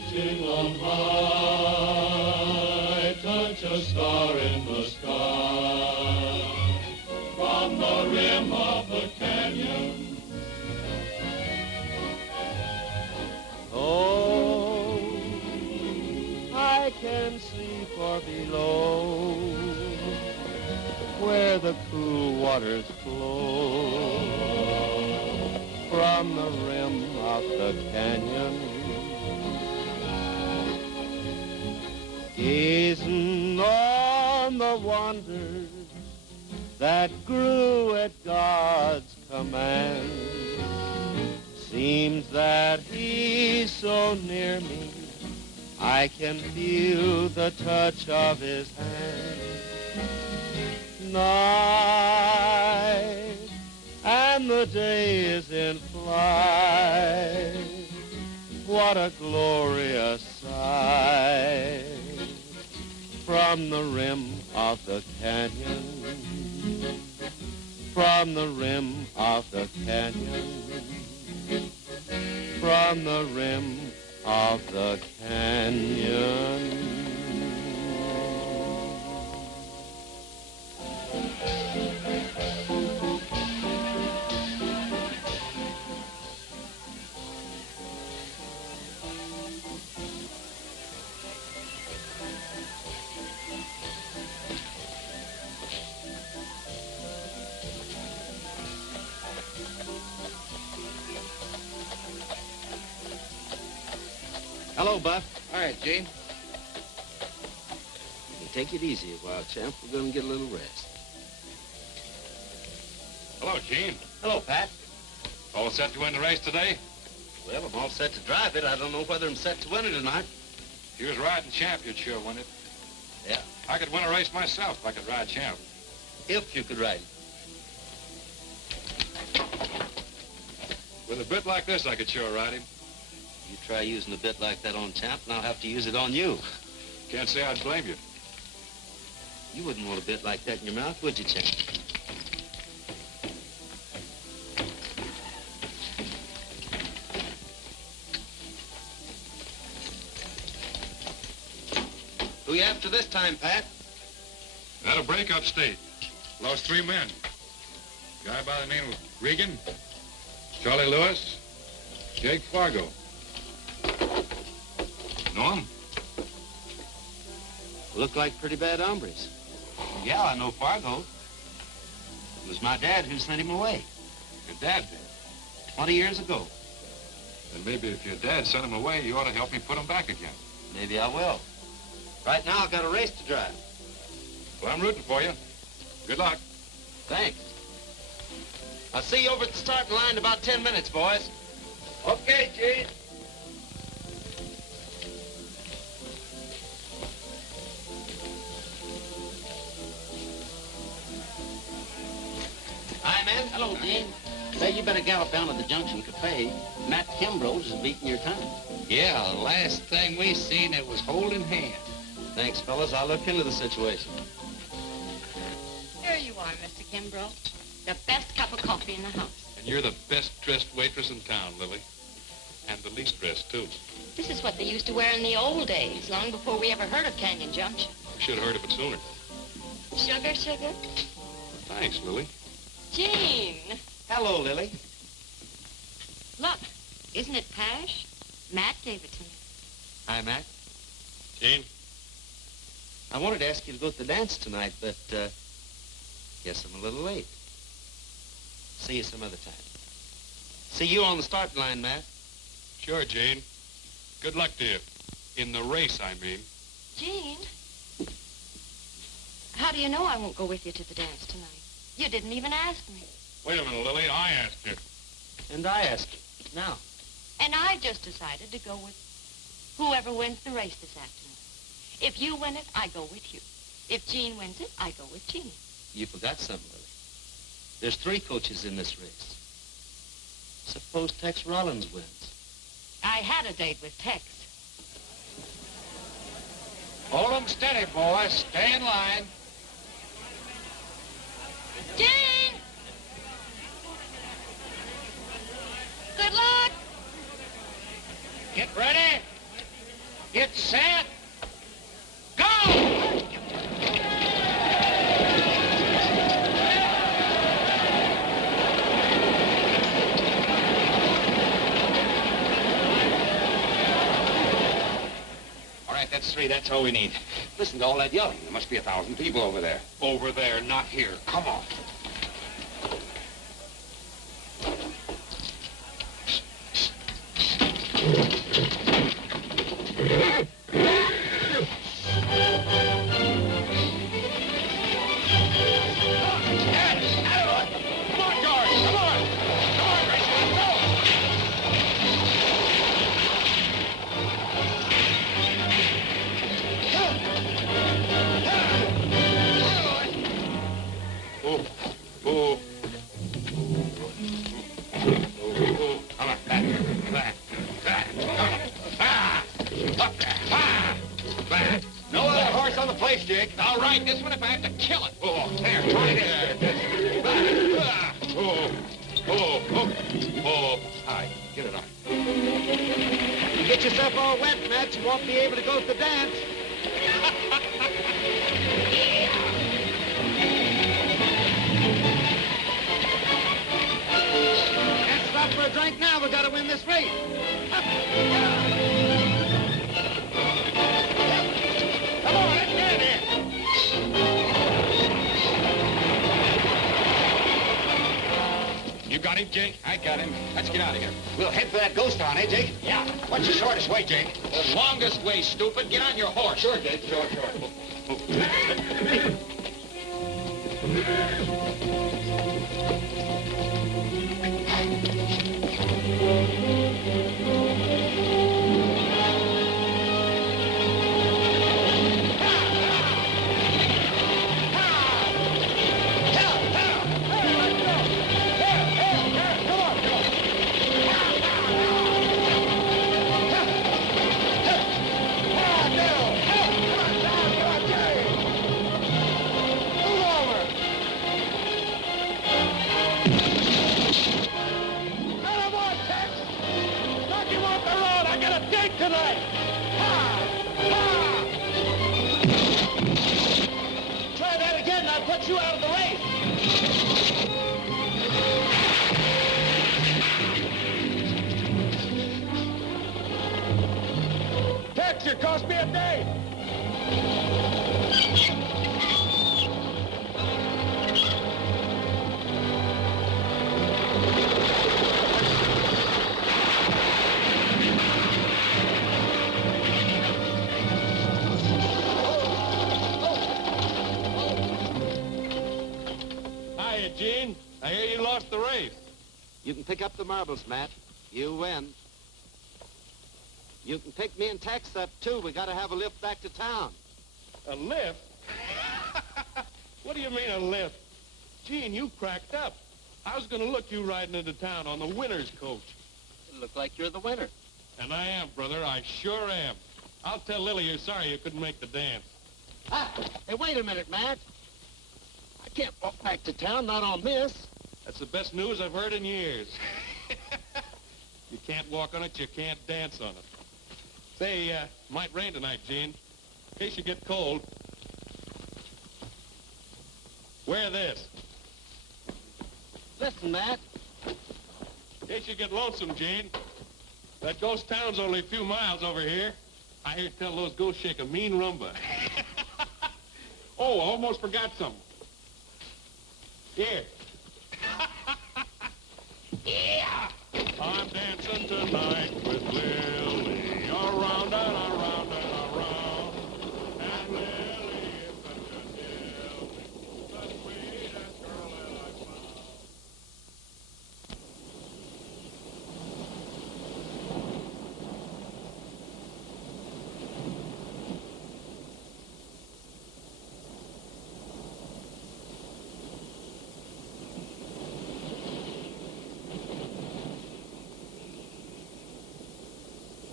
reaching on high, touch a star in the sky. From the rim of the canyon. Oh, I can see far below, where the cool waters flow. From the rim of the canyon, gazing on the wonders that grew at God's command. Seems that he's so near me, I can feel the touch of his hand. Night and the day is in flight. What a glorious sight. From the rim of the canyon, from the rim of the canyon, from the rim of the canyon. Hello, Buff. All right, Gene. Take it easy a while, champ. We're going to get a little rest. Hello, Gene. Hello, Pat. All set to win the race today? Well, I'm all set to drive it. I don't know whether I'm set to win it or not. If you was riding champ, you'd sure win it. Yeah. I could win a race myself if I could ride champ. If you could ride it. With a bit like this, I could sure ride him. You try using a bit like that on champ, and I'll have to use it on you. Can't say I'd blame you. You wouldn't want a bit like that in your mouth, would you, champ? Who you after this time, Pat? Had a break upstate. Lost 3 men. Guy by the name of Reagon, Charlie Lewis, Jake Fargo. Know him? Look like pretty bad hombres. Yeah, I know Fargo. It was my dad who sent him away. Your dad did? 20 years ago. Then maybe if your dad sent him away, you ought to help me put him back again. Maybe I will. Right now, I've got a race to drive. Well, I'm rooting for you. Good luck. Thanks. I'll see you over at the starting line in about 10 minutes, boys. Okay, Gene. Hi, man. Hello, Gene. Say, you better gallop down to the Junction Cafe. Matt Kimbrough's is beating your time. Yeah, last thing we seen, it was holding hands. Thanks, fellas. I'll look into the situation. Here you are, Mr. Kimbrough. The best cup of coffee in the house. And you're the best-dressed waitress in town, Lily. And the least dressed, too. This is what they used to wear in the old days, long before we ever heard of Canyon Junction. You should have heard of it sooner. Sugar, sugar? Thanks, Lily. Gene! Hello, Lily. Look, isn't it Pash? Matt gave it to me. Hi, Matt. Gene? I wanted to ask you to go to the dance tonight, but, guess I'm a little late. See you some other time. See you on the starting line, Matt. Sure, Gene. Good luck to you. In the race, I mean. Gene? How do you know I won't go with you to the dance tonight? You didn't even ask me. Wait a minute, Lily. I asked you. And I ask you, now. And I just decided to go with whoever wins the race this afternoon. If you win it, I go with you. If Gene wins it, I go with Gene. You forgot something, Lily. There's 3 coaches in this race. Suppose Tex Rollins wins. I had a date with Tex. Hold 'em steady, boys. Stay in line. Gene! Good luck! Get ready. Get set. Go! All right, that's 3. That's all we need. Listen to all that yelling. There must be 1,000 people over there. Over there, not here. Come on. No other horse on the place, Jake. I'll ride this one if I have to kill it. Oh, there, try it. Oh. Hi, get it on. You get yourself all wet, Matt, you won't be able to go to the dance. Can't stop for a drink now. We gotta win this race. Come on, let's get in here. You got him, Jake? I got him. Let's get out of here. We'll head for that ghost town, eh, Jake? Yeah. What's the shortest way, Jake? The longest way, stupid. Get on your horse. Sure, Jake. Sure. Try that again, I'll put you out of the race. Tex, you cost me a day. Gene, I hear you lost the race. You can pick up the marbles, Matt. You win. You can pick me and Tex up, too. We gotta have a lift back to town. A lift? What do you mean a lift? Gene, you cracked up. I was gonna look you riding into town on the winner's coach. It looked like you're the winner. And I am, brother. I sure am. I'll tell Lily you're sorry you couldn't make the dance. Hey, wait a minute, Matt. I can't walk back to town, not on this. That's the best news I've heard in years. You can't walk on it, you can't dance on it. Say, might rain tonight, Gene. In case you get cold. Wear this. Listen, Matt. In case you get lonesome, Gene. That ghost town's only a few miles over here. I hear tell those ghosts shake a mean rumba. Oh, I almost forgot something. Here. Yeah! I'm dancing tonight with Lily, around and around and around. And Lily is such a dilly, the sweetest girl that I've found.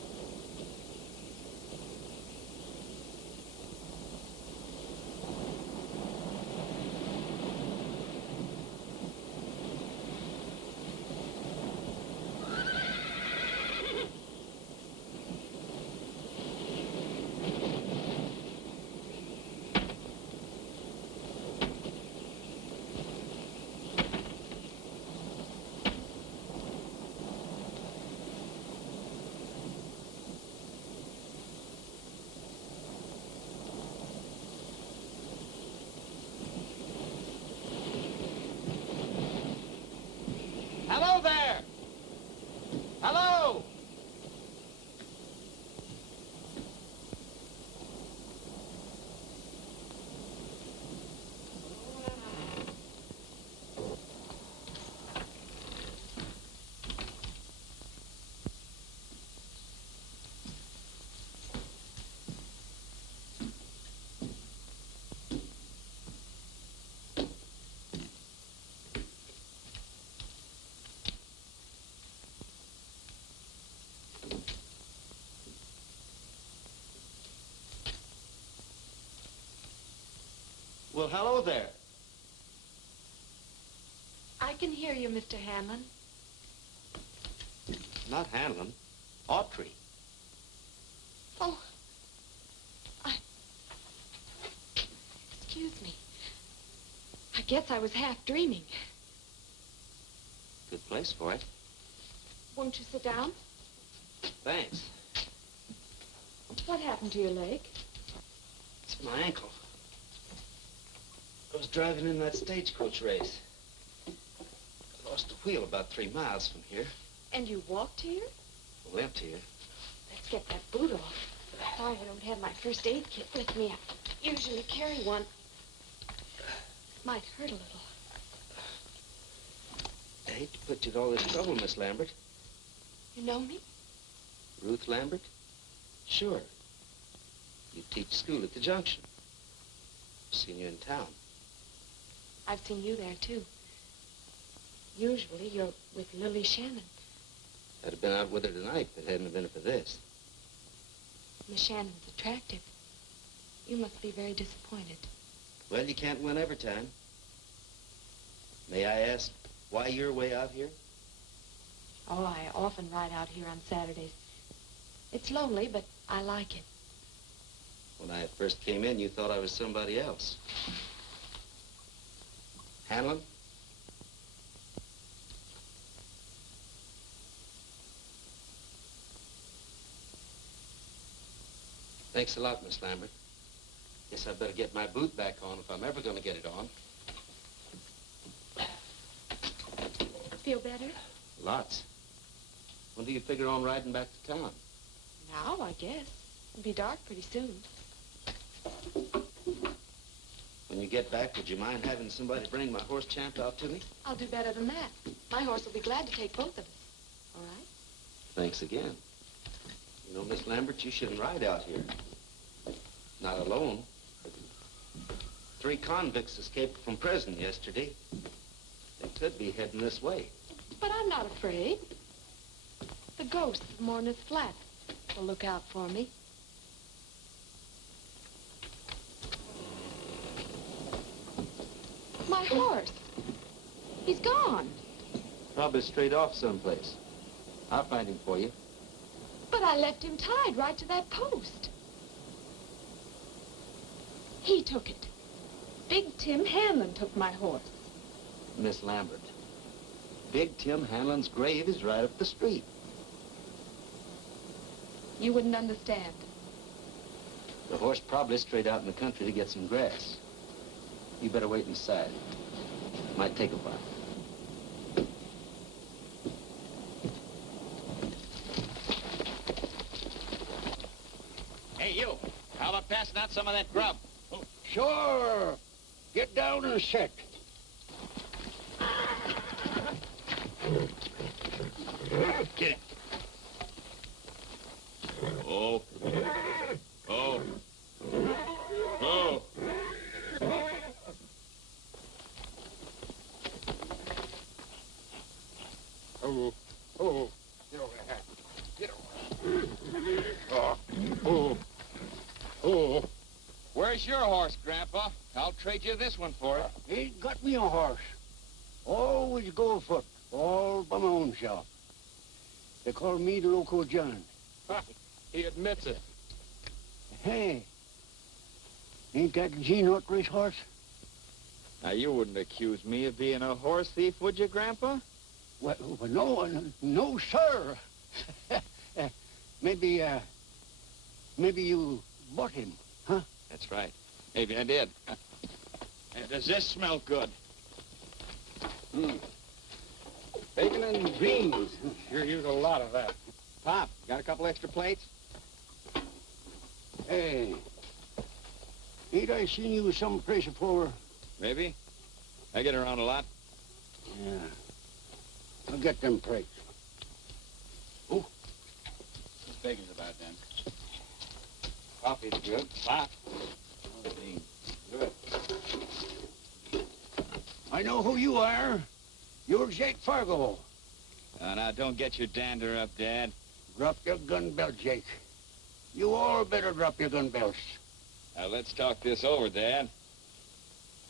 Well, hello there. I can hear you, Mr. Hanlon. Not Hanlon. Autry. Oh, excuse me. I guess I was half dreaming. Good place for it. Won't you sit down? Thanks. What happened to your leg? It's my ankle. I was driving in that stagecoach race. I lost a wheel about 3 miles from here. And you walked here? Limped here. Let's get that boot off. Sorry I don't have my first aid kit with me. I usually carry one. Might hurt a little. I hate to put you to all this trouble, Miss Lambert. You know me? Ruth Lambert? Sure. You teach school at the Junction. I've seen you in town. I've seen you there, too. Usually you're with Lily Shannon. I'd have been out with her tonight if it hadn't been for this. Miss Shannon's attractive. You must be very disappointed. Well, you can't win every time. May I ask why you're way out here? Oh, I often ride out here on Saturdays. It's lonely, but I like it. When I first came in, you thought I was somebody else. Hanlon? Thanks a lot, Miss Lambert. Guess I'd better get my boot back on if I'm ever going to get it on. Feel better? Lots. When do you figure on riding back to town? Now, I guess. It'll be dark pretty soon. When you get back, would you mind having somebody bring my horse Champ out to me? I'll do better than that. My horse will be glad to take both of us. All right? Thanks again. You know, Miss Lambert, you shouldn't ride out here. Not alone. 3 convicts escaped from prison yesterday. They could be heading this way. But I'm not afraid. The ghost of Morneth Flat will look out for me. My horse. He's gone. Probably straight off someplace. I'll find him for you. But I left him tied right to that post. He took it. Big Tim Hanlon took my horse. Miss Lambert, Big Tim Hanlon's grave is right up the street. You wouldn't understand. The horse probably strayed out in the country to get some grass. You better wait inside. Might take a while. Hey, you. How about passing out some of that grub? Oh, sure. Get down and sit. Get it. Oh. Oh. Oh. Oh, oh, get over there. Get over. Oh, oh, oh. Where's your horse, Grandpa? I'll trade you this one for it. Ain't got me a horse. Always go afoot, all by my own self. They call me the Loco John. He admits it. Hey, ain't that Gene Autry's horse? Now, you wouldn't accuse me of being a horse thief, would you, Grandpa? Well, no, sir. Maybe you bought him, huh? That's right. Maybe I did. And does this smell good? Bacon and greens. Sure use a lot of that. Pop, got a couple extra plates? Hey, ain't I seen you someplace before? Maybe. I get around a lot. Yeah. I'll get them plates. Oh. This bacon's about done. Coffee's good. Pop. Oh, beans. Good. I know who you are. You're Jake Fargon. Now, don't get your dander up, Dad. Drop your gun belt, Jake. You all better drop your gun belts. Now, let's talk this over, Dad.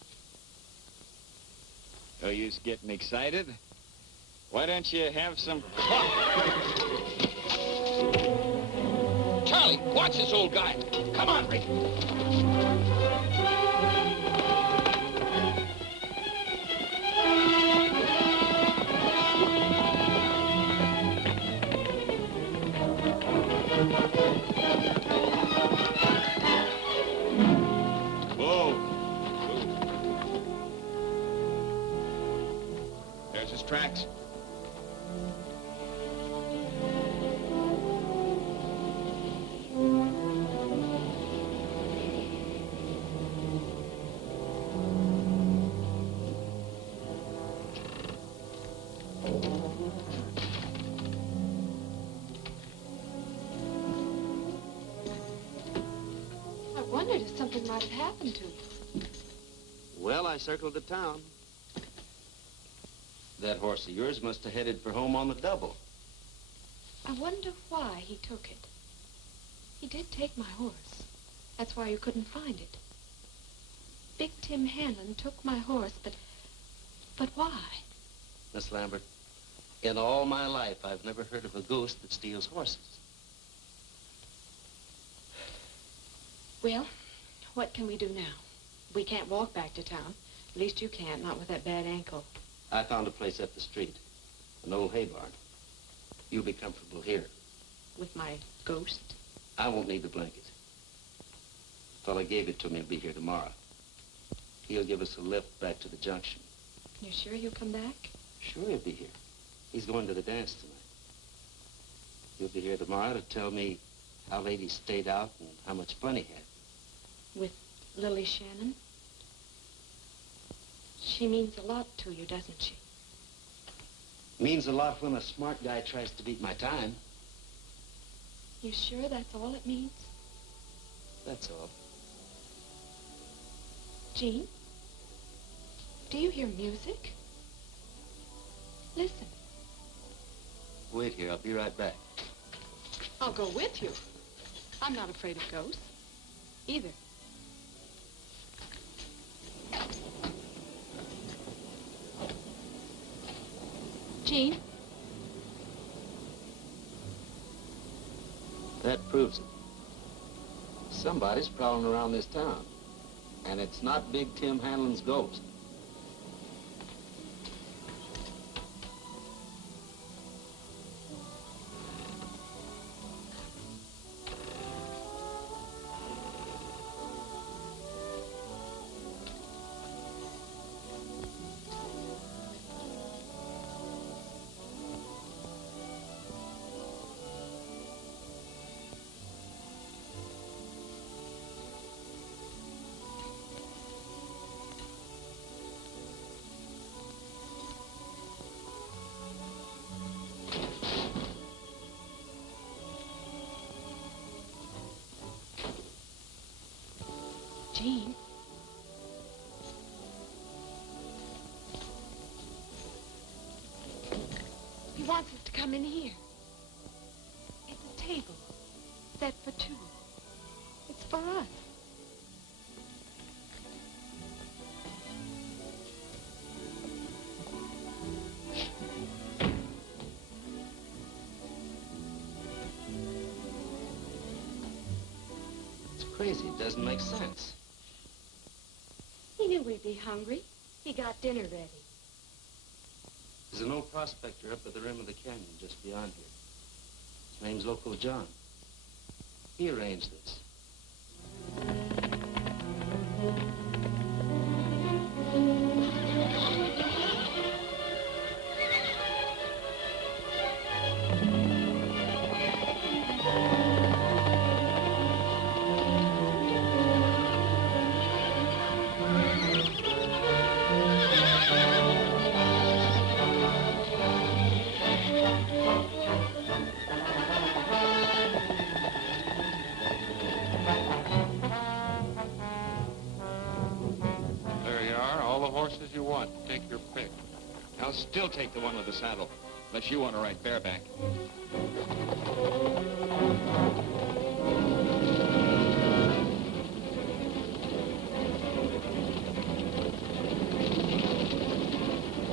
No use getting excited. Why don't you have some coffee? Charlie, watch this old guy. Come on, Rick. There's his tracks. I wondered if something might have happened to you. Well, I circled the town. That horse of yours must have headed for home on the double. I wonder why he took it. He did take my horse. That's why you couldn't find it. Big Tim Hanlon took my horse, but why? Miss Lambert, in all my life, I've never heard of a ghost that steals horses. Well, what can we do now? We can't walk back to town. At least you can't, not with that bad ankle. I found a place up the street, an old hay barn. You'll be comfortable here. With my ghost? I won't need the blanket. The fella gave it to me. He'll be here tomorrow. He'll give us a lift back to the junction. You're sure he'll come back? Sure he'll be here. He's going to the dance tonight. He'll be here tomorrow to tell me how late he stayed out and how much fun he had. With Lily Shannon? She means a lot to you, doesn't she? Means a lot when a smart guy tries to beat my time. You sure that's all it means? That's all. Jean? Do you hear music? Listen. Wait here. I'll be right back. I'll go with you. I'm not afraid of ghosts. Either. Jean? That proves it. Somebody's prowling around this town. And it's not Big Tim Hanlon's ghost. Jean? He wants us to come in here. It's a table set for two. It's for us. It's crazy. It doesn't make sense. He knew we'd be hungry. He got dinner ready. There's an old prospector up at the rim of the canyon just beyond here. His name's Loco John. He arranged this. You want. Take your pick. I'll still take the one with the saddle, unless you want to ride bareback.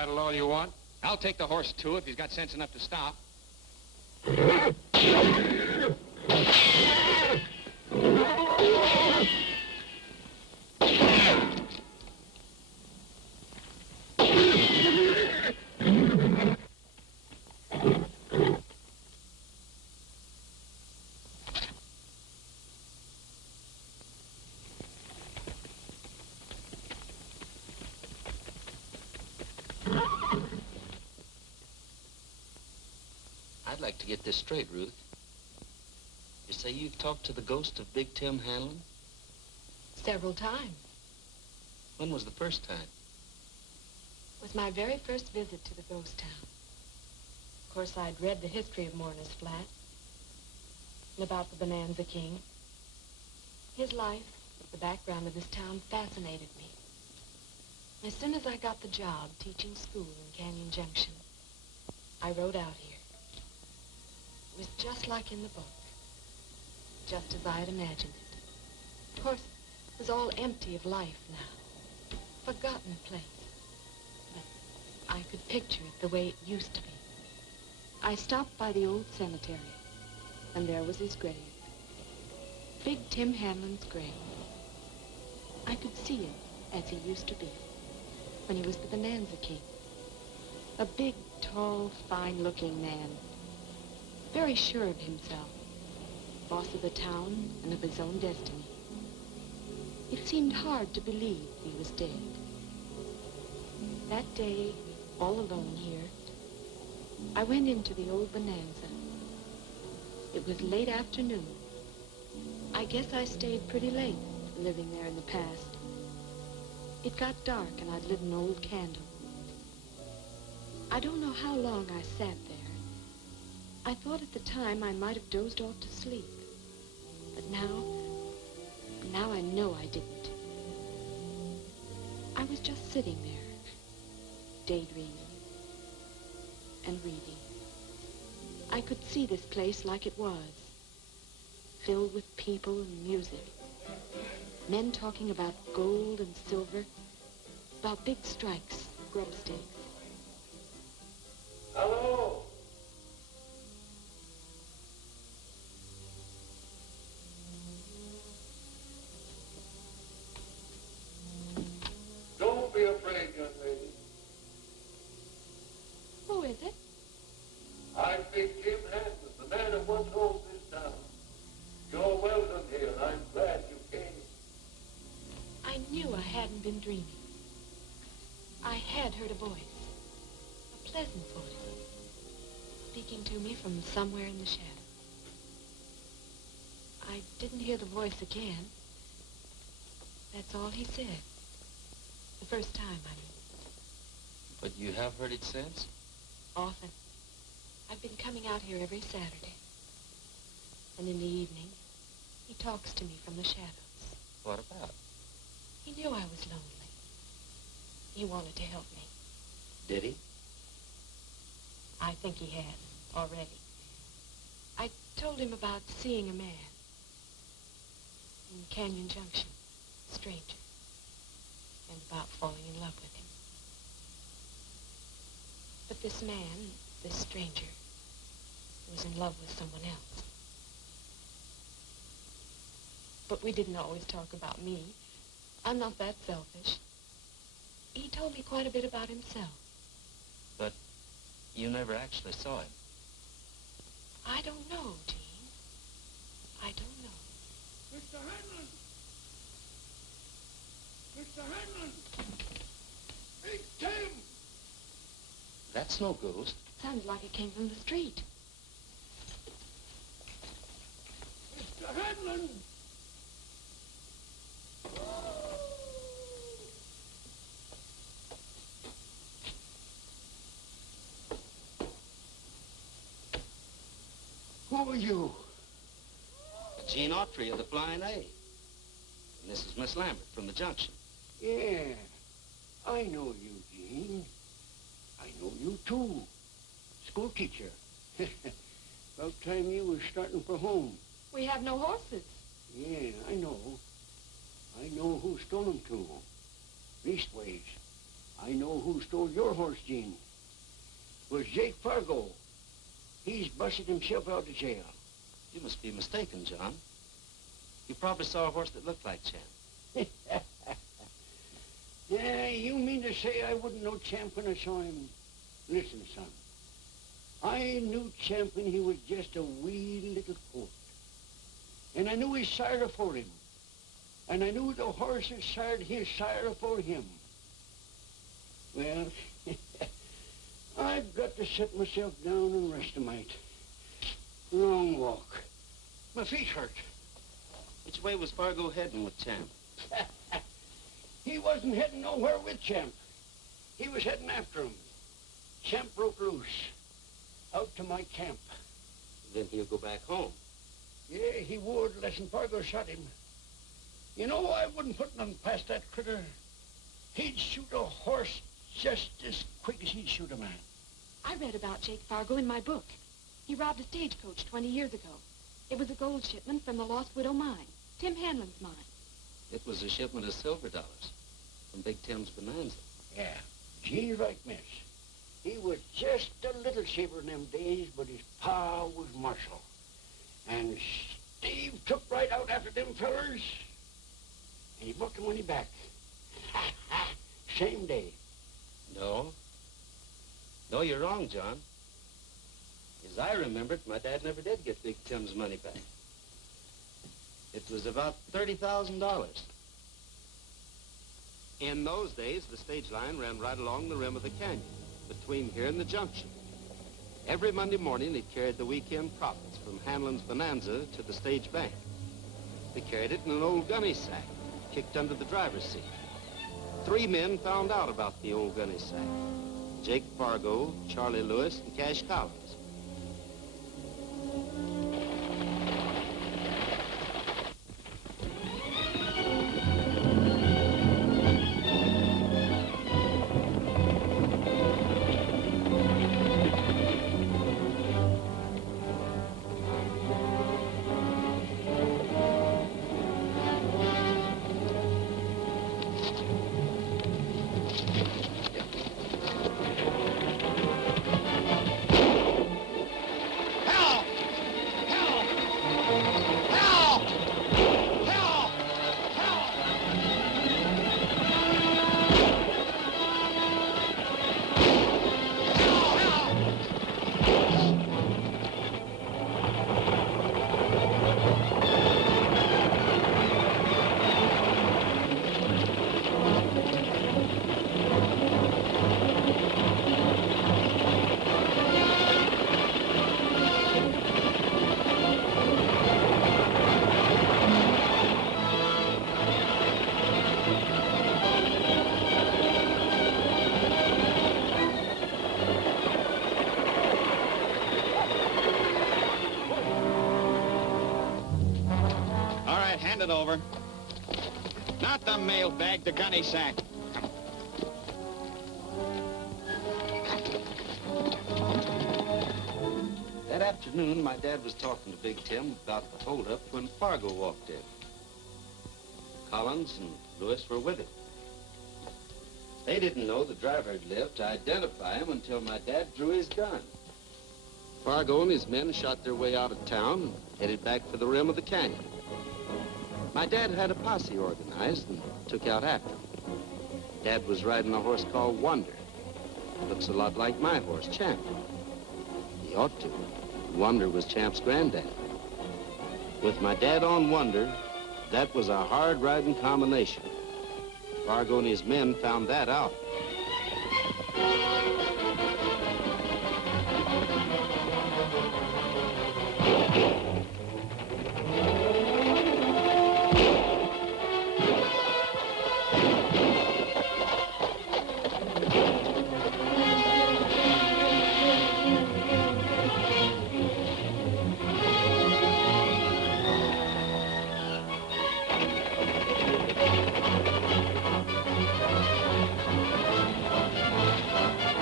Saddle all you want. I'll take the horse, too, if he's got sense enough to stop. I'd like to get this straight, Ruth. You say you've talked to the ghost of Big Tim Hanlon? Several times. When was the first time? It was my very first visit to the ghost town. Of course, I'd read the history of Mourner's Flat and about the Bonanza King. His life, the background of this town, fascinated me. As soon as I got the job teaching school in Canyon Junction, I rode out here. It was just like in the book, just as I had imagined it. Of course, it was all empty of life now, forgotten place. But I could picture it the way it used to be. I stopped by the old cemetery, and there was his grave. Big Tim Hanlon's grave. I could see him as he used to be, when he was the Bonanza King. A big, tall, fine-looking man, very sure of himself, boss of the town and of his own destiny. It seemed hard to believe he was dead. That day, all alone here, I went into the old Bonanza. It was late afternoon. I guess I stayed pretty late, living there in the past. It got dark and I'd lit an old candle. I don't know how long I sat there. I thought at the time I might have dozed off to sleep. But now I know I didn't. I was just sitting there, daydreaming and reading. I could see this place like it was, filled with people and music. Men talking about gold and silver, about big strikes, grub stakes. Hello? Don't be afraid, young lady. Who is it? I'm Big Tim Hanlon, the man who once owns this town. You're welcome here, and I'm glad you came. I knew I hadn't been dreaming. I had heard a voice, a pleasant voice, speaking to me from somewhere in the shadow. I didn't hear the voice again. That's all he said. The first time, I mean. But you have heard it since? Often. I've been coming out here every Saturday. And in the evening, he talks to me from the shadows. What about? He knew I was lonely. He wanted to help me. Did he? I think he has, already. I told him about seeing a man in Canyon Junction, a stranger, and about falling in love with him. But this man, this stranger, was in love with someone else. But we didn't always talk about me. I'm not that selfish. He told me quite a bit about himself. But you never actually saw him. I don't know, Gene. I don't know. Mr. Hanlon! Mr. Hanlon! Big Tim! That's no ghost. Sounded like it came from the street. Mr. Hanlon! Who are you? Gene Autry of the Flying A. And this is Miss Lambert from the Junction. Yeah, I know you, Gene. I know you, too. School teacher. About time you was starting for home. We have no horses. Yeah, I know. I know who stole them to. Leastways, I know who stole your horse, Gene. It was Jake Fargo. He's busted himself out of jail. You must be mistaken, John. You probably saw a horse that looked like Champ. Yeah, you mean to say I wouldn't know Champ when I saw him? Listen, son. I knew Champ when he was just a wee little colt. And I knew his sire afore him. And I knew the horses sired his sire afore him. Well, I've got to set myself down and rest a mite. Long walk. My feet hurt. Which way was Fargo heading with Champ? He wasn't heading nowhere with Champ. He was heading after him. Champ broke loose. Out to my camp. Then he'll go back home. Yeah, he would, less'n Fargo shot him. You know, I wouldn't put none past that critter. He'd shoot a horse just as quick as he'd shoot a man. I read about Jake Fargo in my book. He robbed a stagecoach 20 years ago. It was a gold shipment from the Lost Widow mine, Tim Hanlon's mine. It was a shipment of silver dollars from Big Tim's bonanza. Yeah, Gene's right, miss. He was just a little shaver in them days, but his pa was marshal. And Steve took right out after them fellers, and he brought the money back. Same day. No. No, you're wrong, John. As I remember it, my dad never did get Big Tim's money back. It was about $30,000. In those days, the stage line ran right along the rim of the canyon, between here and the junction. Every Monday morning, it carried the weekend profits from Hanlon's bonanza to the stage bank. They carried it in an old gunny sack, kicked under the driver's seat. 3 men found out about the old gunny sack: Jake Fargo, Charlie Lewis, and Cash Collins. Hand it over. Not the mail bag, the gunny sack. That afternoon, my dad was talking to Big Tim about the holdup when Fargo walked in. Collins and Lewis were with him. They didn't know the driver had lived to identify him until my dad drew his gun. Fargo and his men shot their way out of town and headed back for the rim of the canyon. My dad had a posse organized and took out after him. Dad was riding a horse called Wonder. Looks a lot like my horse, Champ. He ought to. Wonder was Champ's granddad. With my dad on Wonder, that was a hard-riding combination. Fargo and his men found that out.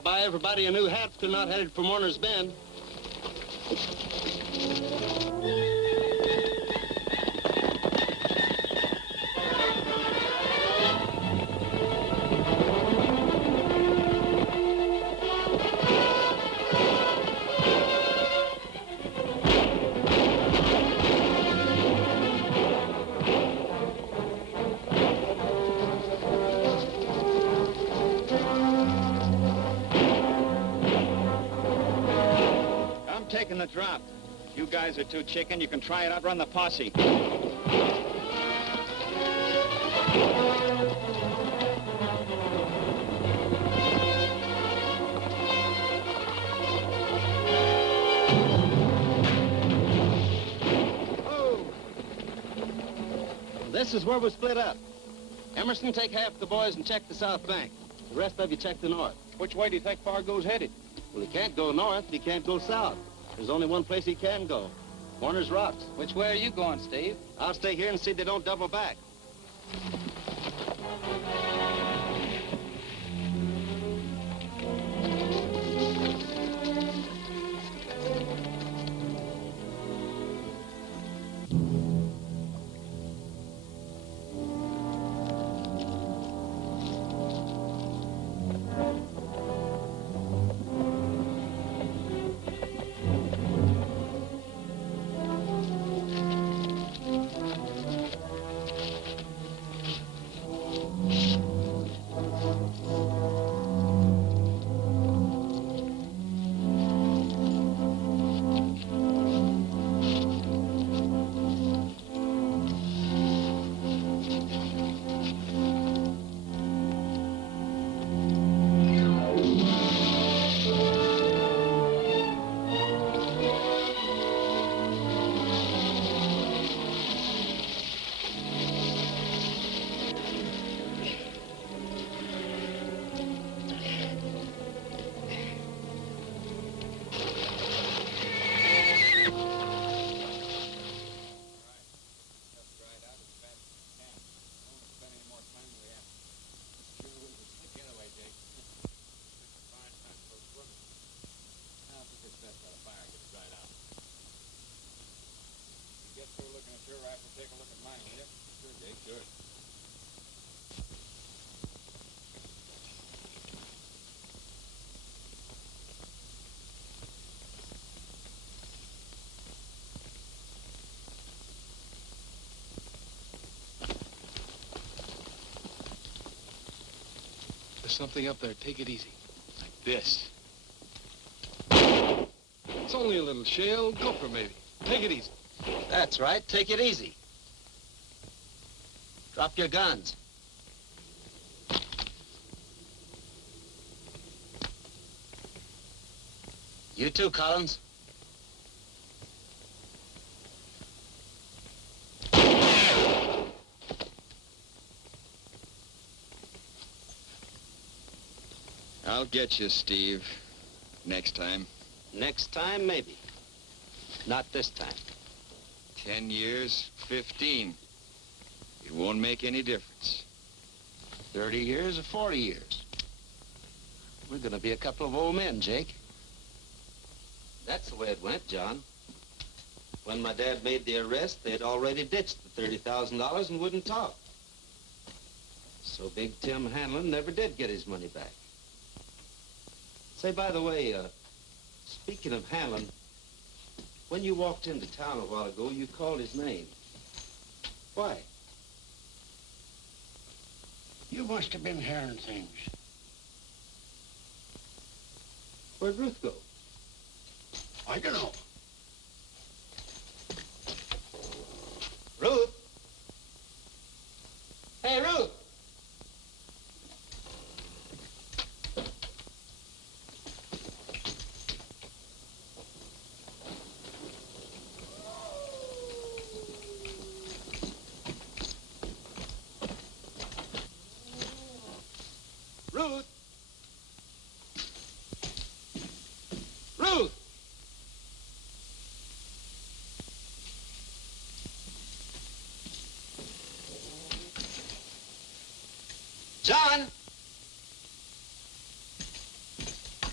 I'll buy everybody a new hat if they're not headed for Mourner's Bend. Taking the drop. If you guys are too chicken, you can try it out, run the posse. Oh! This is where we split up. Emerson, take half the boys and check the south bank. The rest of you check the north. Which way do you think Fargo's headed? Well, he can't go north, he can't go south. There's only one place he can go. Warner's Rocks. Which way are you going, Steve? I'll stay here and see they don't double back. There's something up there. Take it easy. Like this. It's only a little shale. Gopher, maybe. Take it easy. That's right. Take it easy. Drop your guns. You too, Collins. I'll get you, Steve. Next time. Next time, maybe. Not this time. 10 years, 15. It won't make any difference. 30 years or 40 years. We're gonna be a couple of old men, Jake. That's the way it went, John. When my dad made the arrest, they'd already ditched the $30,000 and wouldn't talk. So Big Tim Hanlon never did get his money back. Say, by the way, speaking of Hanlon, when you walked into town a while ago, you called his name. Why? You must have been hearing things. Where'd Ruth go? I don't know. Ruth? Hey, Ruth! Ruth! Ruth! John!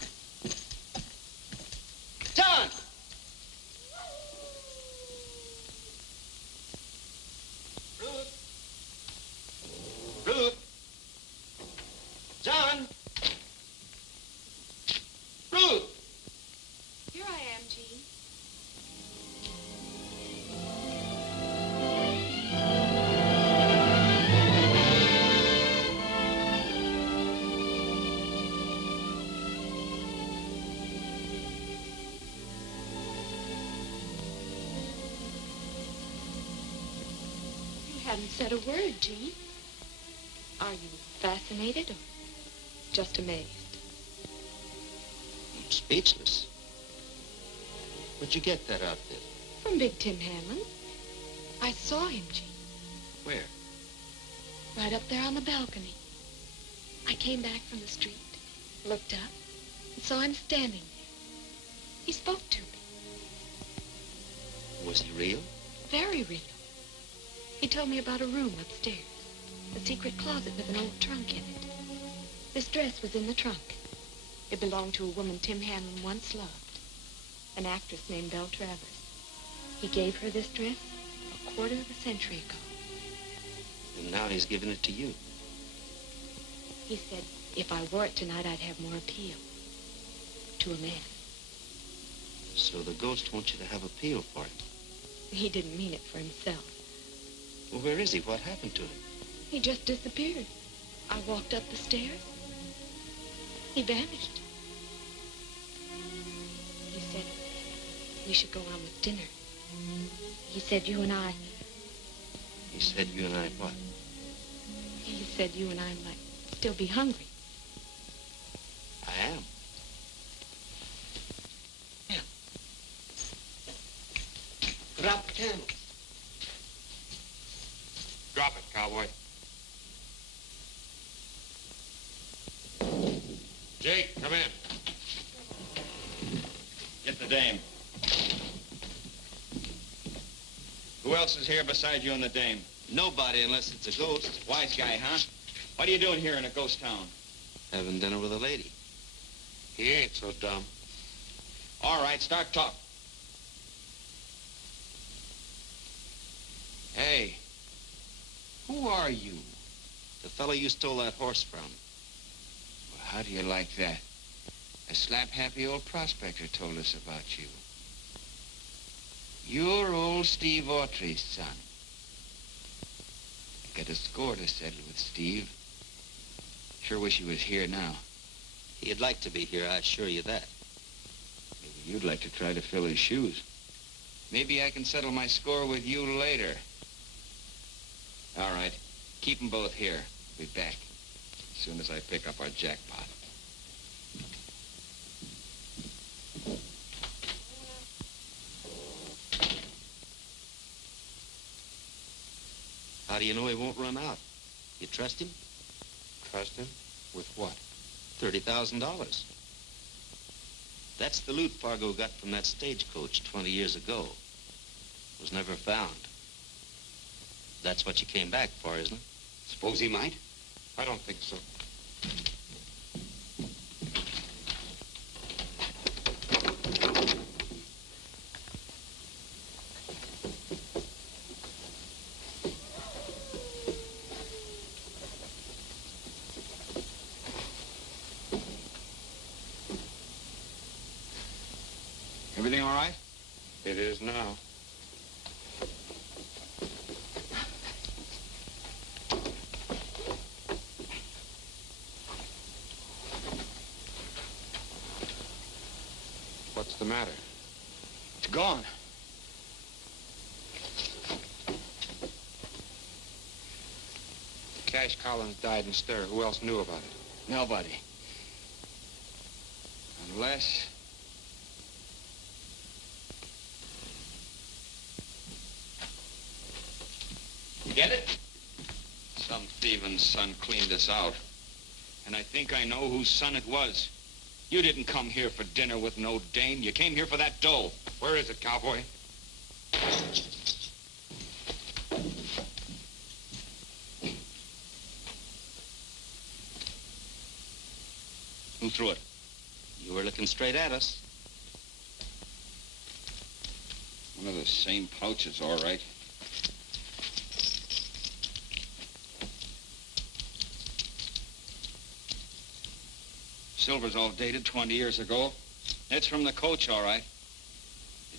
Jean. You haven't said a word, Jean. Are you fascinated or just amazed? I'm speechless. Where'd you get that outfit? From Big Tim Hanlon. I saw him, Jean. Where? Right up there on the balcony. I came back from the street, looked up, and saw him standing there. He spoke to me. Was he real? Very real. He told me about a room upstairs, a secret closet with an old trunk in it. This dress was in the trunk. It belonged to a woman Tim Hanlon once loved, an actress named Belle Travers. He gave her this dress a quarter of a century ago. And now he's giving it to you. He said if I wore it tonight, I'd have more appeal to a man. So the ghost wants you to have appeal for him. He didn't mean it for himself. Well, where is he? What happened to him? He just disappeared. I walked up the stairs. He vanished. He said we should go on with dinner. He said you and I... He said you and I what? He said you and I might still be hungry. I am. Yeah. Drop the candles. Drop it, cowboy. Jake, come in. Get the dame. Who else is here besides you and the dame? Nobody unless it's a ghost. Wise guy, huh? What are you doing here in a ghost town? Having dinner with a lady. He ain't so dumb. All right, start talk. Hey, who are you? The fellow you stole that horse from. Well, how do you like that? A slap-happy old prospector told us about you. You're old Steve Autry's son. Got a score to settle with Steve. Sure wish he was here now. He'd like to be here, I assure you that. Maybe you'd like to try to fill his shoes. Maybe I can settle my score with you later. All right. Keep them both here. Be back as soon as I pick up our jackpot. How do you know he won't run out? You trust him? Trust him? With what? $30,000. That's the loot Fargo got from that stagecoach 20 years ago. Was never found. That's what you came back for, isn't it? Suppose he might? I don't think so. Everything all right? It is now. What's the matter? It's gone. Cash Collins died in stir. Who else knew about it? Nobody. Unless... You get it? Some thieving son cleaned us out. And I think I know whose son it was. You didn't come here for dinner with no dame. You came here for that dough. Where is it, cowboy? Who threw it? You were looking straight at us. One of the same pouches, all right. Silver's all dated 20 years ago. It's from the coach, all right.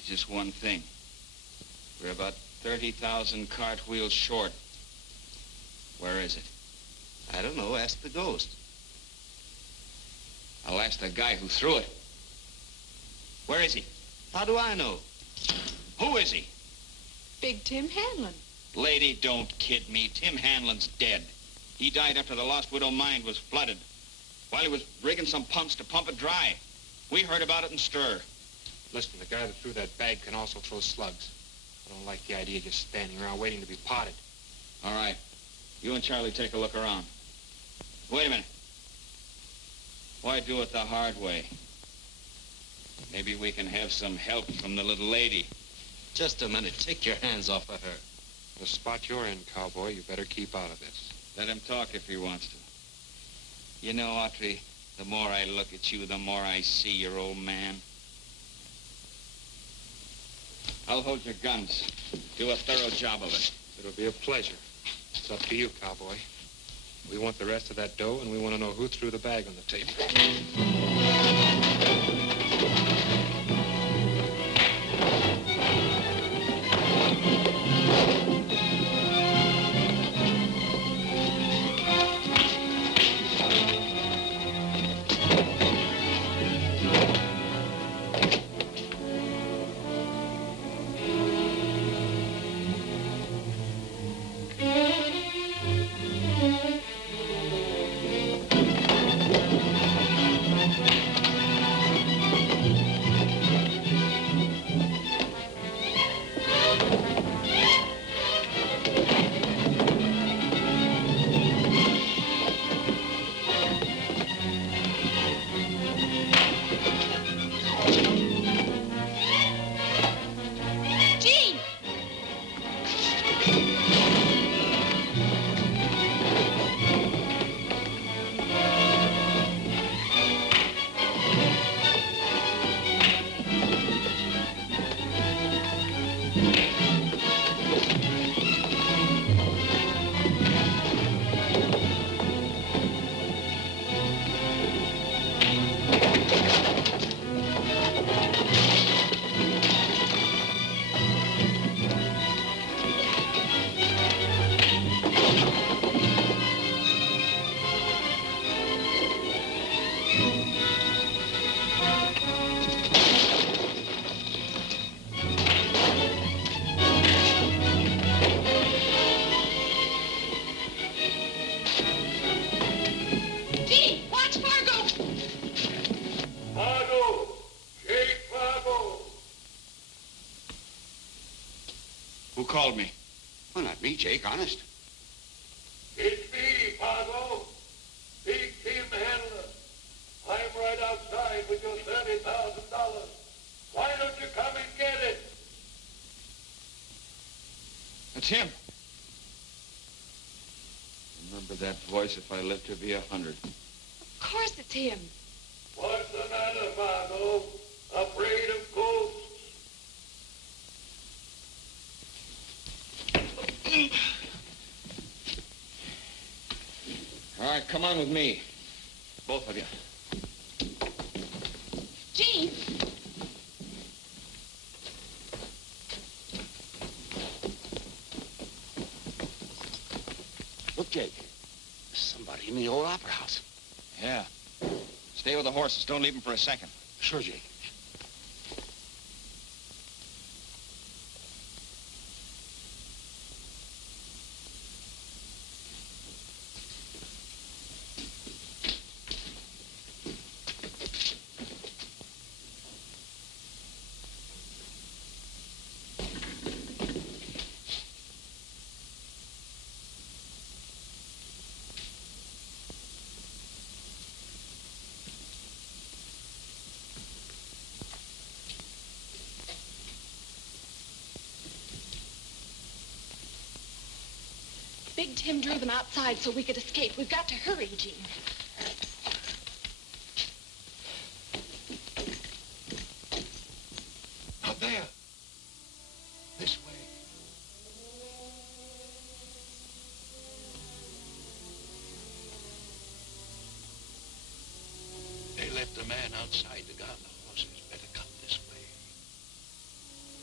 just one thing. We're about 30,000 cartwheels short. Where is it? I don't know. Ask the ghost. I'll ask the guy who threw it. Where is he? How do I know? Who is he? Big Tim Hanlon. Lady, don't kid me. Tim Hanlon's dead. He died after the Lost Widow mine was flooded. While he was rigging some pumps to pump it dry. We heard about it in stir. Listen, the guy that threw that bag can also throw slugs. I don't like the idea of just standing around waiting to be potted. All right. You and Charlie take a look around. Wait a minute. Why do it the hard way? Maybe we can have some help from the little lady. Just a minute. Take your hands off of her. The spot you're in, cowboy, you better keep out of this. Let him talk if he wants to. You know, Autry, the more I look at you, the more I see your old man. I'll hold your guns. Do a thorough job of it. It'll be a pleasure. It's up to you, cowboy. We want the rest of that dough, and we want to know who threw the bag on the table. Called me. Well, not me, Jake, honest. It's me, Fargo. Big Tim Hanlon. I'm right outside with your $30,000. Why don't you come and get it? It's him. Remember that voice if I live to be 100. Of course it's him. What's the matter, Fargo? Afraid of ghosts? All right, come on with me. Both of you. Gene! Look, Jake. There's somebody in the old opera house. Yeah. Stay with the horses. Don't leave them for a second. Sure, Jake. Big Tim drew them outside so we could escape. We've got to hurry, Gene. Out there. This way. They left the man outside to guard the horses. Better come this way.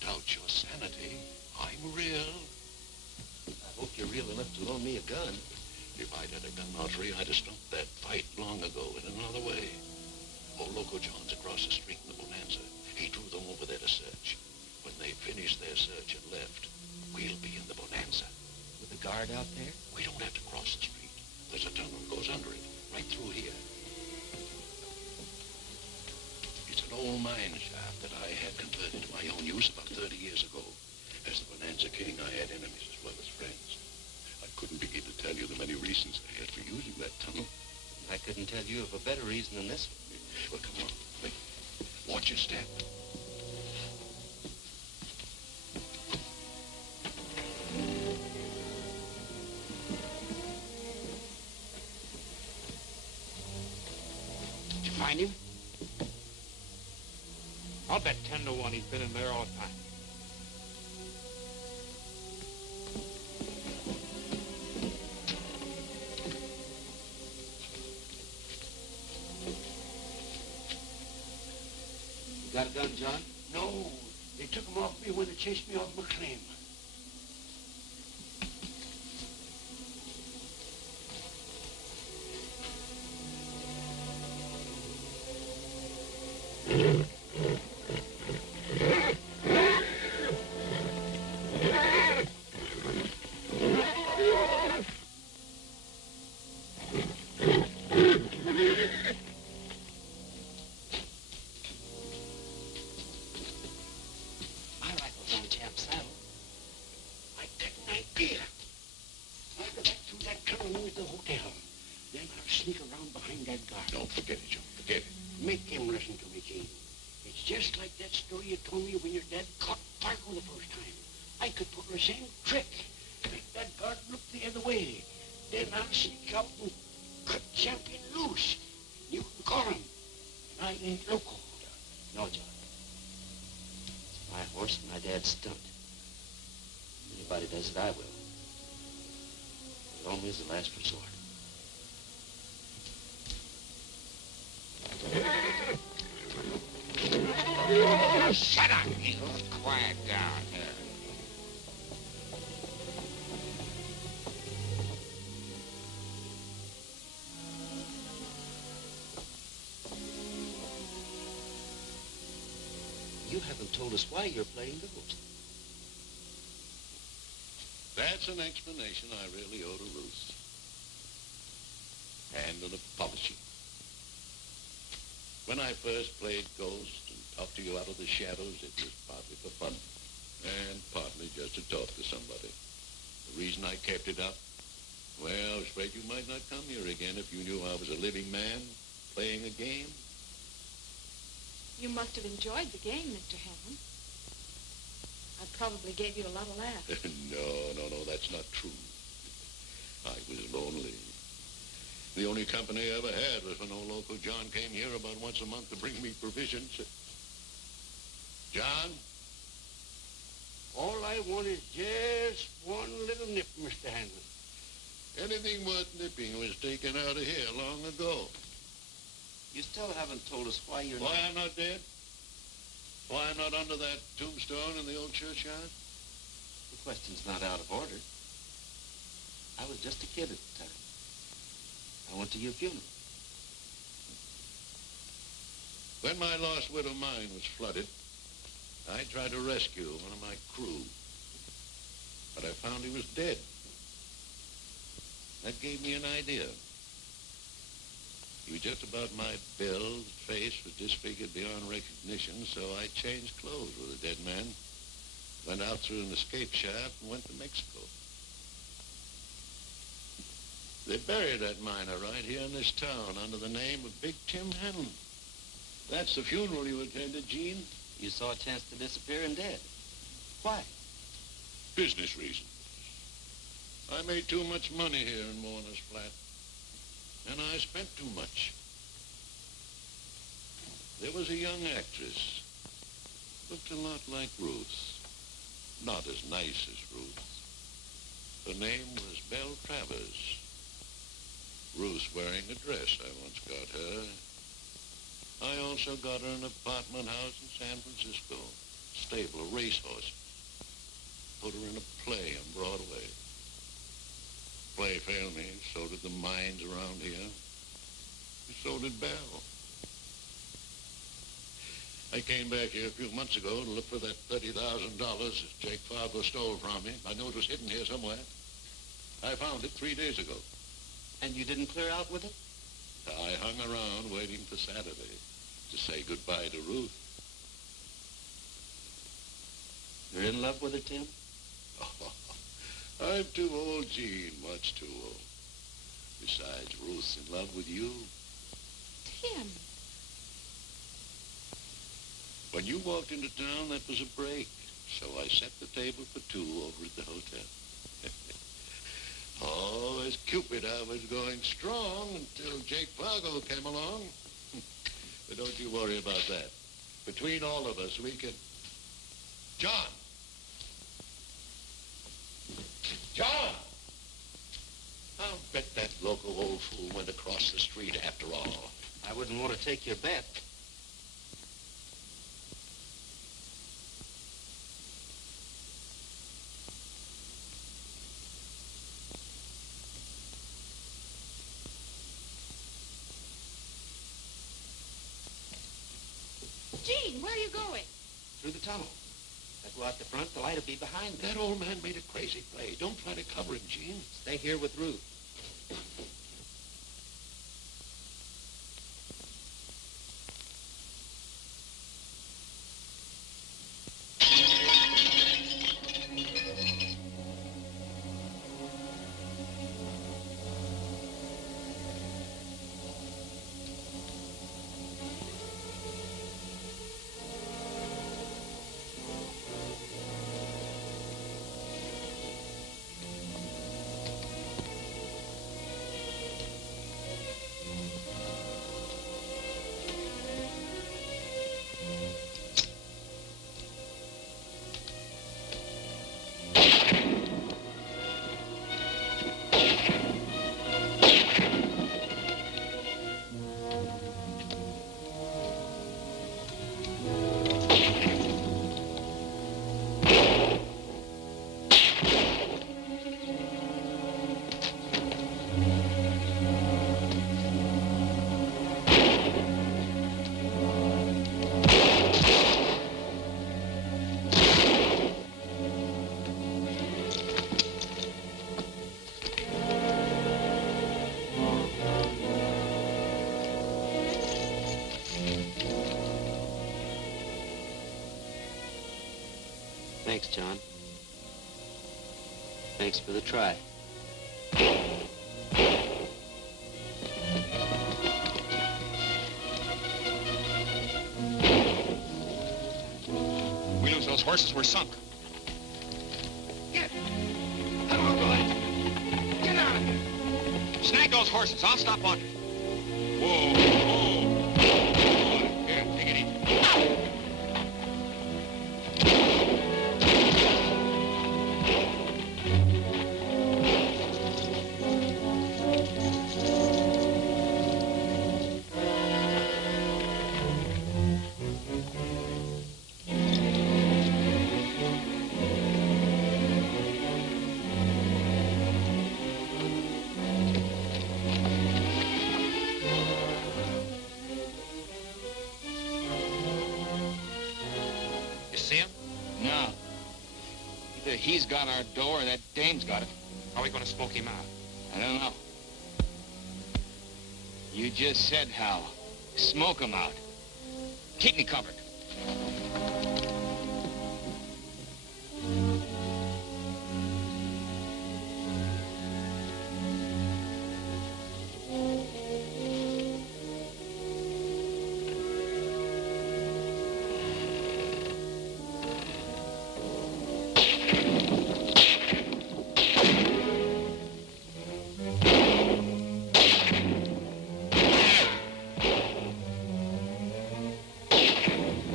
doubt your sanity. I'm real. I hope you're real enough to loan me a gun. If I'd had a gun, Autry, I'd have stopped that fight long ago in another way. Old Loco John's across the street in the bonanza. He drew them over there to search. When they finished their search and left, we'll be in the bonanza. With a guard out there? We don't have to cross the street. There's a tunnel that goes under it, right through here. It's an old mine shaft that I had converted to my own use about 30 years ago. As the bonanza king, I had enemies as well as friends. I couldn't begin to tell you the many reasons I had for using that tunnel. I couldn't tell you of a better reason than this one. Well, come on. Wait. Watch your step. Did you find him? I'll bet 10 to 1 he's been in there all the time. You got a gun, John? No. They took him off me when they chased me off my claim. I will. But only as a last resort. Shut up! Quiet down here. You haven't told us why you're playing ghost. That's an explanation I really owe to Ruth. And an apology. When I first played ghost and talked to you out of the shadows, it was partly for fun and partly just to talk to somebody. The reason I kept it up, well, I was afraid you might not come here again if you knew I was a living man playing a game. You must have enjoyed the game, Mr. Hanlon. I probably gave you a lot of laughs. No, that's not true. I was lonely. The only company I ever had was when old Loco John came here about once a month to bring me provisions. John? All I want is just one little nip, Mr. Hanlon. Anything worth nipping was taken out of here long ago. You still haven't told us why you're Why I'm not dead? Why I'm not under that tombstone in the old churchyard? The question's not out of order. I was just a kid at the time. I went to your funeral. When my lost widow mine was flooded, I tried to rescue one of my crew. But I found he was dead. That gave me an idea. He was just about my build, face was disfigured beyond recognition, so I changed clothes with a dead man, went out through an escape shaft, and went to Mexico. They buried that miner right here in this town under the name of Big Tim Hanlon. That's the funeral you attended, Gene. You saw a chance to disappear and dead. Why? Business reasons. I made too much money here in Mourner's Flat. And I spent too much. There was a young actress. Looked a lot like Ruth. Not as nice as Ruth. Her name was Belle Travers. Ruth wearing a dress. I once got her. I also got her an apartment house in San Francisco. stable, a racehorse. Put her in a play on Broadway. Play failed me, so did the mines around here. So did Bell. I came back here a few months ago to look for that $30,000 that Jake Fargon stole from me. I knew it was hidden here somewhere. I found it 3 days ago. And you didn't clear out with it? I hung around waiting for Saturday to say goodbye to Ruth. You're in love with her, Tim? Oh, I'm too old, Gene, much too old. Besides, Ruth's in love with you. Tim. When you walked into town, that was a break. So I set the table for two over at the hotel. Oh, as Cupid, I was going strong until Jake Fargon came along. But don't you worry about that. Between all of us, we can... John! John! I'll bet that loco old fool went across the street after all. I wouldn't want to take your bet. Gene, where are you going? Through the tunnel. If I go out the front, the light will be behind me. That old man made a crazy play. Don't try to cover him, Gene. Stay here with Ruth. Thanks, John. Thanks for the try. We lose those horses, we're sunk. Get! Come on, boy. Get out of here. Snag those horses. I'll stop on. Whoa, whoa. Here, take it easy. He's got our dough or that dame's got it. How are we going to smoke him out? I don't know. You just said how. Smoke him out. Keep me covered.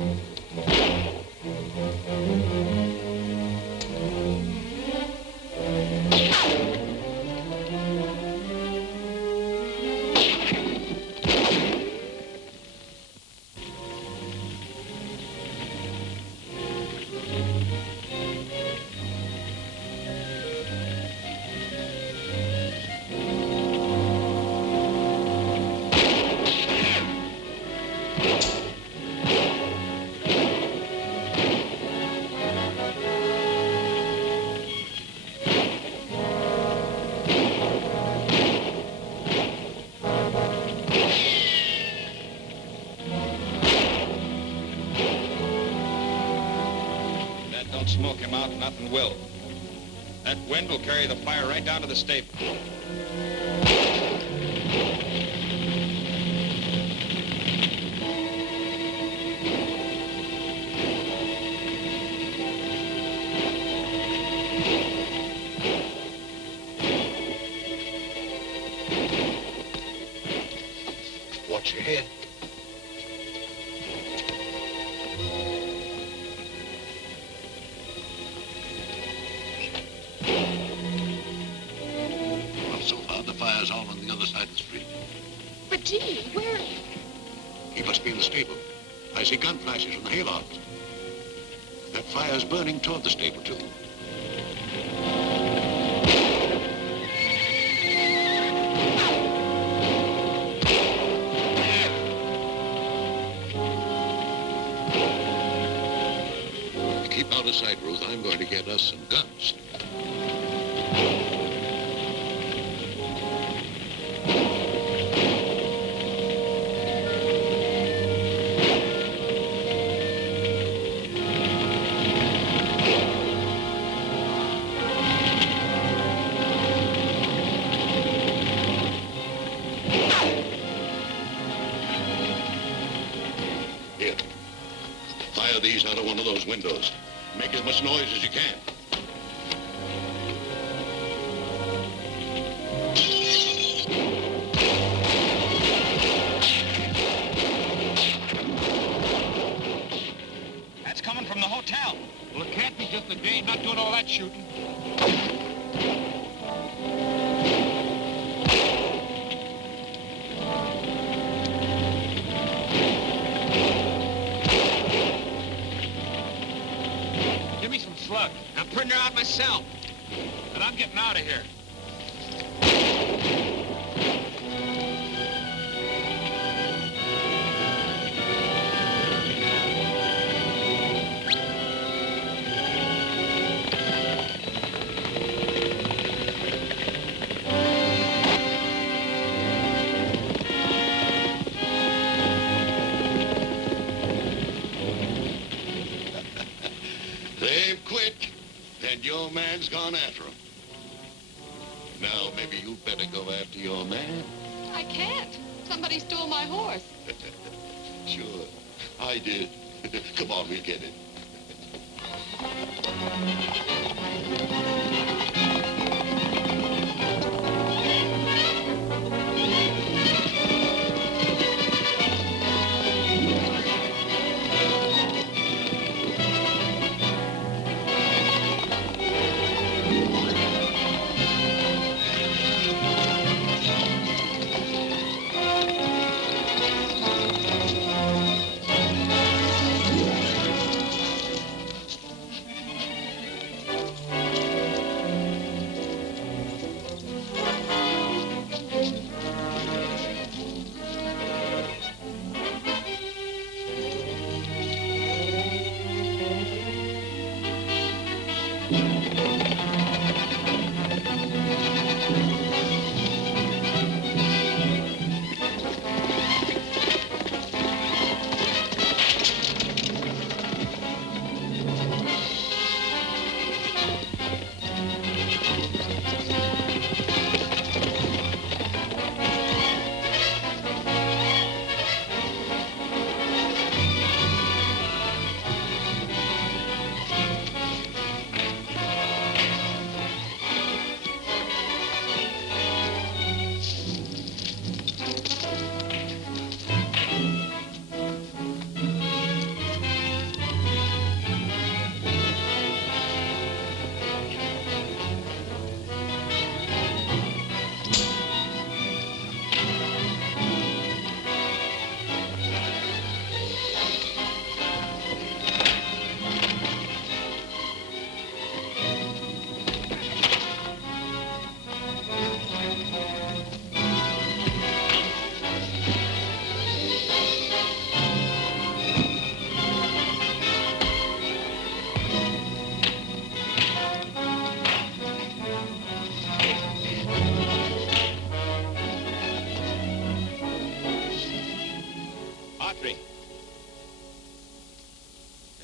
that don't smoke him out, nothing will. That wind will carry the fire right down to the stable. Watch your head. Well, so far, the fire's all on the other side of the street. But gee, where? He must be in the stable. I see gun flashes from the hayloft. That fire's burning toward the stable, too. Keep out of sight, Ruth. I'm going to get us some guns. Here. Fire these out of one of those windows. Make as much noise as you can. That's coming from the hotel. Well, it can't be just the Dane not doing all that shooting. Give me some slug. I'm putting her out myself. And I'm getting out of here. They've quit, and your man's gone after them. Now, maybe you better go after your man. I can't. Somebody stole my horse. Sure, I did. Come on, we'll get it.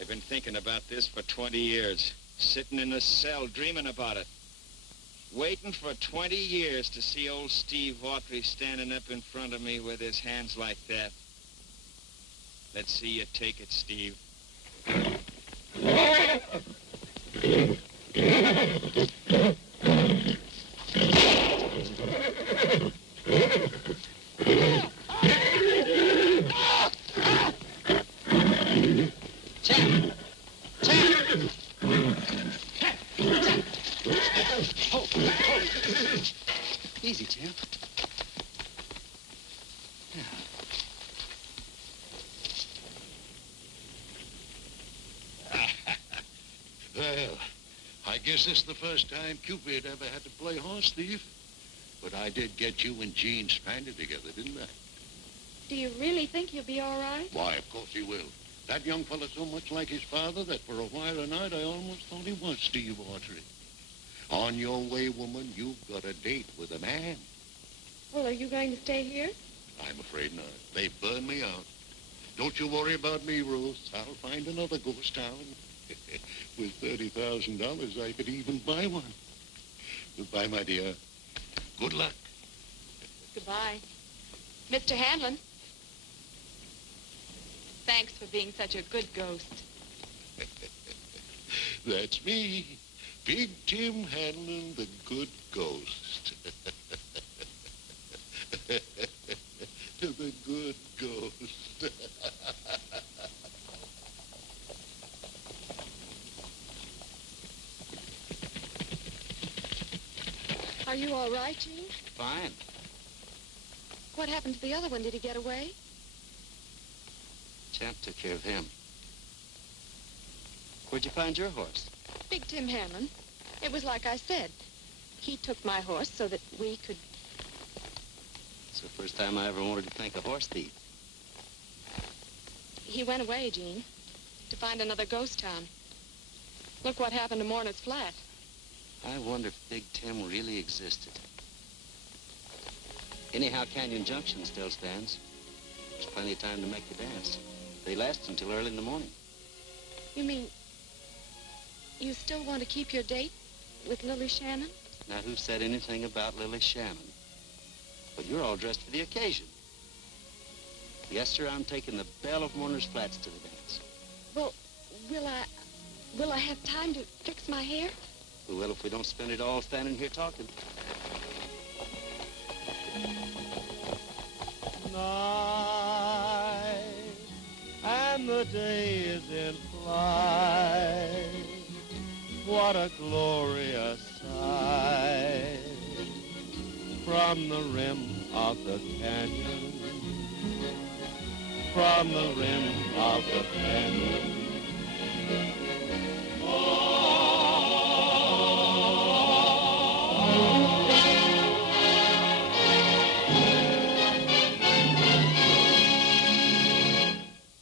I've been thinking about this for 20 years. Sitting in a cell, dreaming about it. Waiting for 20 years to see old Steve Autry standing up in front of me with his hands like that. Let's see you take it, Steve. Champ! Champ! Easy, Champ. Well, I guess this is the first time Cupid ever had to play horse thief. But I did get you and Jean stranded together, didn't I? Do you really think you'll be all right? Why, of course he will. That young fella's so much like his father that for a while tonight I almost thought he was Steve Autry. On your way, woman, you've got a date with a man. Well, are you going to stay here? I'm afraid not. They burned me out. Don't you worry about me, Ruth. I'll find another ghost town. With $30,000, I could even buy one. Goodbye, my dear. Good luck. Goodbye. Mr. Hanlon. Thanks for being such a good ghost. That's me. Big Tim Hanlon, the good ghost. The good ghost. Are you all right, Jean? Fine. What happened to the other one? Did he get away? Champ took care of him. Where'd you find your horse? Big Tim Hanlon. It was like I said. He took my horse so that we could... It's the first time I ever wanted to thank a horse thief. He went away, Jean, to find another ghost town. Look what happened to Mourner's Flat. I wonder if Big Tim really existed. Anyhow, Canyon Junction still stands. There's plenty of time to make the dance. They last until early in the morning. You mean you still want to keep your date with Lily Shannon? Now, who said anything about Lily Shannon? But you're all dressed for the occasion. Yes, sir, I'm taking the belle of Mourner's Flats to the dance. Well, will I have time to fix my hair? We will if we don't spend it all standing here talking. Night, and the day is in flight. What a glorious sight. From the rim of the canyon, from the rim of the canyon,